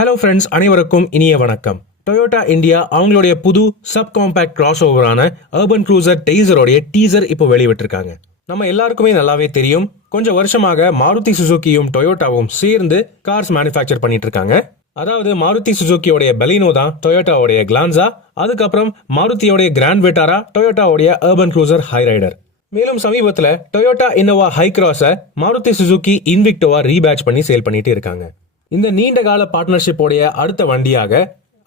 Hello friends, அனைவருக்கும் இனிய வணக்கம். டொயோட்டா இந்தியா அவங்களுடைய புது சப் காம்பேக்ட் கிராஸ் ஓவரான அர்பன் க்ரூசர் டெய்சரோடைய டீசர் இப்போ வெளிவிட்டிருக்காங்க. நம்ம எல்லாருக்குமே நல்லாவே தெரியும், கொஞ்சம் வருஷமாக மாருதி சுசுகியும் டொயோட்டாவும் சேர்ந்து கார்ஸ் மேனுஃபேக்சர் பண்ணிட்டு இருக்காங்க. அதாவது மாருதி சுசுகியோடைய பெலினோ தான் டொயோட்டாவுடைய கிளான்சா, அதுக்கப்புறம் மாருதியோடைய கிராண்ட் விட்டாரா டொயோட்டாவுடைய அர்பன் க்ரூசர் ஹைரைடர். மேலும் சமீபத்தில் டொயோட்டா இன்னோவா ஹை கிராஸை மாருதி சுசுகி இன்விக்டோவா ரீபேட்ச் பண்ணி சேல் பண்ணிட்டு இருக்காங்க. இந்த நீண்ட கால பார்ட்னர்ஷிப்போடைய அடுத்த வண்டியாக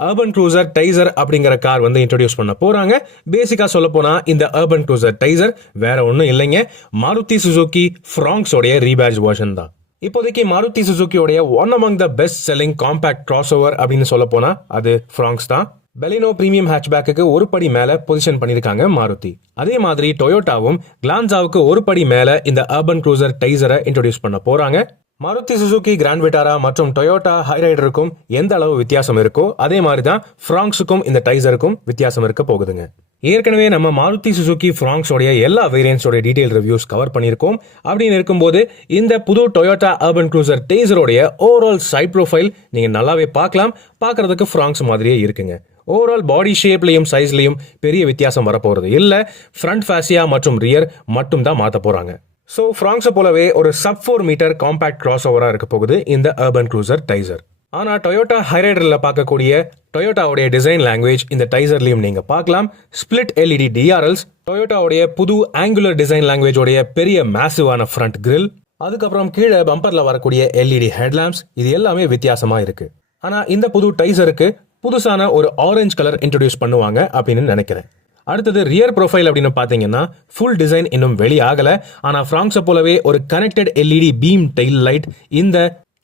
அர்பன் க்ரூசர் டைசர் அப்படிங்கிற கார் இன்ட்ரோடியூஸ் பண்ண போறாங்க. பேசிக்கா சொல்ல போனா இந்த அர்பன் க்ரூசர் டைசர் வேற ஒன்றும் இல்லைங்க, மாருதி சுசுகி ஃப்ராங்க்ஸோடைய ரீபேட்ச் வெர்ஷன் தான். இப்போதைக்கு மாருதி சுசுகியோடைய one among the best selling compact crossover அப்படின்னு சொல்ல போனா அது ஃப்ராங்க்ஸ் தான். பெலினோ பிரீமியம் ஹேட்ச்பேக்கு ஒரு படி மேல பொசிஷன் பண்ணிருக்காங்க மாருதி. அதே மாதிரி டொயோட்டாவும் கிளான்சாவுக்கு ஒரு படி மேல இந்த அர்பன் க்ரூசர் டைசரை இன்ட்ரோடியூஸ் பண்ண போறாங்க. மாருதி சுசுகி கிராண்ட் விட்டாரா மற்றும் டொயோட்டா ஹைரைடருக்கும் எந்த அளவு வித்தியாசம் இருக்கோ அதே மாதிரி தான் ஃப்ராங்க்ஸுக்கும் இந்த டைசருக்கும் வித்தியாசம் இருக்க போகுதுங்க. ஏற்கனவே நம்ம மாருதி சுசுகி ஃப்ராங்க்ஸோடைய எல்லா வேரியன்ட்ஸோட டீடைல் ரிவ்யூஸ் கவர் பண்ணியிருக்கோம். அப்படின்னு இருக்கும்போது இந்த புது டொயோட்டா அர்பன் க்ரூசர் டெய்சரோடைய ஓவரால் சைட் ப்ரொஃபைல் நீங்க நல்லாவே பார்க்கலாம். பார்க்கறதுக்கு ஃப்ராங்க்ஸ் மாதிரியே இருக்குங்க. ஓவரால் பாடி ஷேப்லையும் சைஸ்லையும் பெரிய வித்தியாசம் வரப்போறது இல்ல. ஃப்ரண்ட் ஃபேசியா மற்றும் ரியர் மட்டும் தான் மாற்ற போறாங்க. ஸோ ஃப்ராங்க்ஸை போலவே ஒரு சப் 4 மீட்டர் காம்பேக்ட் கிராஸ் ஓவரா இருக்க போகுது இந்த அர்பன் க்ரூசர் டைசர். ஆனா டொயோட்டா ஹைரைடர்ல பார்க்கக்கூடிய டொயோட்டாவுடைய டிசைன் லாங்குவேஜ் இந்த டைசர்லயும் நீங்க பார்க்கலாம். ஸ்பிளிட் எல்இடி டிஆர்எல்ஸ், டொயோட்டாவுடைய புது ஆங்குலர் டிசைன் லாங்குவேஜோடைய பெரிய மேசிவான ஃப்ரண்ட் கிரில், அதுக்கப்புறம் கீழே பம்பர்ல வரக்கூடிய எல்இடி ஹெட்லாம்ப்ஸ், இது எல்லாமே வித்தியாசமா இருக்கு. ஆனா இந்த புது டைசருக்கு புதுசான ஒரு ஆரஞ்சு கலர் இன்ட்ரோடியூஸ் பண்ணுவாங்க அப்படின்னு நினைக்கிறேன். அடுத்தது ரியர் ப்ரொஃபைல் அப்படின்னு பாத்தீங்கன்னா ஃபுல் டிசைன் இன்னும் வெளியாகல. ஆனா ஃப்ராங்க்ஸை போலவே ஒரு connected LED beam tail light இந்த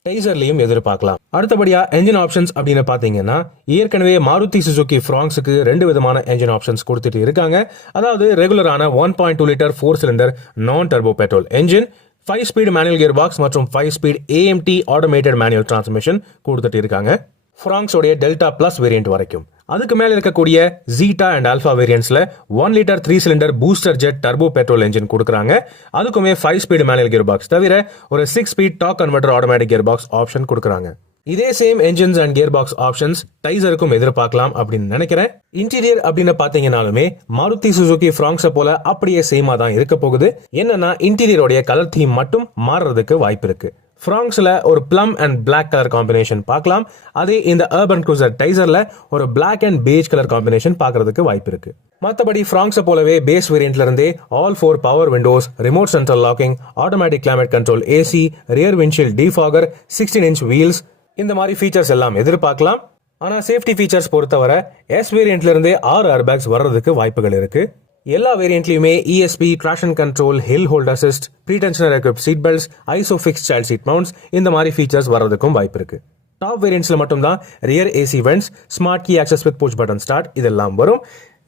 டைசர்லயும் எதிர்பார்க்கலாம். அடுத்தபடியா என்ஜின் ஆப்ஷன்ஸ் அப்படின்னு பாத்தீங்கன்னா ஏற்கனவே மாருதி சுசுகி ஃப்ராங்க்ஸுக்கு 2 விதமான என்ஜின் ஆப்ஷன்ஸ் கொடுத்துட்டு இருக்காங்க. அதாவது ரெகுலரான 1.2 litre 4 cylinder non turbo petrol engine, 5 speed manual gear box மற்றும் 5 speed AMT automated manual transmission கொடுத்துட்டு இருக்காங்க. ஃப்ராங்க்ஸோடைய டெல்டா பிளஸ் வேரியன்ட் வரைக்கும். அதுக்கு மேல இருக்கக்கூடிய ஜீட்டா அண்ட் ஆல்பா வேரியன்ட்ஸ்ல 1 litre 3 cylinder booster jet turbo petrol engine கொடுக்குறாங்க. அதுக்குமே 5 ஸ்பீட் மேனுவல் கியர் பாக்ஸ் தவிர ஒரு 6 speed torque converter automatic gear box option கொடுக்குறாங்க. இதே same engines and gear box options டைசருக்கும் எதிர்பார்க்கலாம் அப்படின்னு நினைக்கிறேன். இன்டீரியர் அப்படின்னு பாத்தீங்கன்னாலுமே மாருதி சுசுகி ஃப்ராங்க்ஸை போல அப்படியே சேமா தான் இருக்க போகுது. என்னன்னா இன்டீரியரோடைய கலர் தீம் மட்டும் மாறுறதுக்கு வாய்ப்பு இருக்கு. ஃப்ராங்க்ஸ்ல ஒரு plum and black colour combination பார்க்கலாம். அதே இந்த அர்பன் க்ரூசர் டைசர்ல ஒரு black and beige colour combination பார்க்கறதுக்கு வாய்ப்பு இருக்கு. மற்றபடி ஃப்ராங்க்ஸை போலவே பேஸ் வேரியன்ட்ல இருந்தே all 4 power windows, remote central locking, automatic climate control AC, rear windshield defogger, 16 inch wheels, இந்த மாதிரி ஃபீச்சர்ஸ் எல்லாம் எதிர்பார்க்கலாம். ஆனா சேஃப்டி ஃபீச்சர்ஸ் பொறுத்தவரை எஸ் வேரியன்ட்ல இருந்தே 6 ஏர்பேக்ஸ் வர்றதுக்கு வாய்ப்புகள் இருக்கு. எல்லா வேரியன்ட்லயுமே ESP, traction control, hill hold assist, pretensioner equipped seat belts, Isofix child seat mounts, இந்த மாதிரி ஃபீச்சர்ஸ் வர்றதுக்கும் வாய்ப்பு இருக்கு. டாப் வேரியன்ட்ஸ்ல மட்டும் தான் rear AC vents, smart key access with push button start இதெல்லாம் வரும்.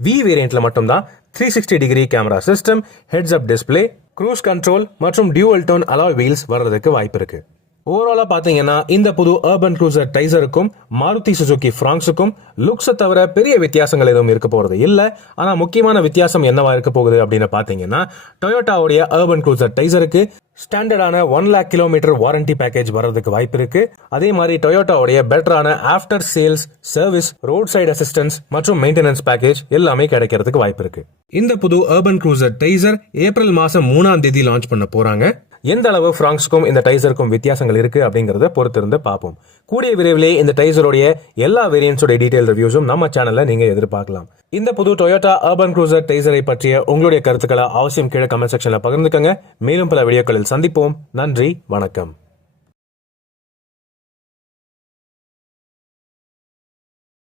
வி வேரியன்ட்ல மட்டும் தான் 360 degree camera system, heads up display, cruise control மற்றும் டியூவல் டோன் அலாய் வீல்ஸ் வர்றதுக்கு வாய்ப்பு இருக்கு. ஓவராலா பாத்தீங்கன்னா இந்த புது அர்பன் க்ரூசர் டைசருக்கும் மாருதி சுசுகி ஃப்ராங்க்ஸுக்கும் லுக்ஸை தவிர பெரிய வித்தியாசங்கள் எதுவும் இருக்க போறது இல்ல. ஆனா முக்கியமான வித்தியாசம் என்னவா இருக்க போகுது அப்படின்னு பாத்தீங்கன்னா டொயோட்டாவுடைய அர்பன் க்ரூசர் டைசருக்கு ஸ்டாண்டர்டான 1 lakh கிலோமீட்டர் வாரண்டி பேக்கேஜ் வர்றதுக்கு வாய்ப்பு இருக்கு. அதே மாதிரி டொயோட்டாவுடைய பெட்டரான after sales service, road side assistance மற்றும் மெயின்டெனன்ஸ் பேக்கேஜ் எல்லாமே கிடைக்கிறதுக்கு வாய்ப்பு இருக்கு. இந்த புது அர்பன் க்ரூசர் டைசர் ஏப்ரல் மாசம் 3ஆம் தேதி லான்ச் பண்ண போறாங்க. எந்த அளவு ஃப்ராங்க்ஸ்க்கும் இந்த டைசருக்கும் வித்தியாசங்கள் இருக்கு அப்படிங்கறத பொறுத்திருந்து பார்ப்போம். கூடிய விரைவிலே இந்த டைசருடைய எல்லா வேரியன்ட்ஸோட டீடைல் ரிவ்யூஸும் நம்ம சேனல்ல நீங்க எதிர்பார்க்கலாம். இந்த புது டொயோட்டா அர்பன் க்ரூசர் டைசரை பற்றிய உங்களுடைய கருத்துக்களை அவசியம் கீழே கமெண்ட் செக்ஷன்ல பகிர்ந்துக்கங்க. மேலும் பல வீடியோக்களில் சந்திப்போம். நன்றி, வணக்கம்.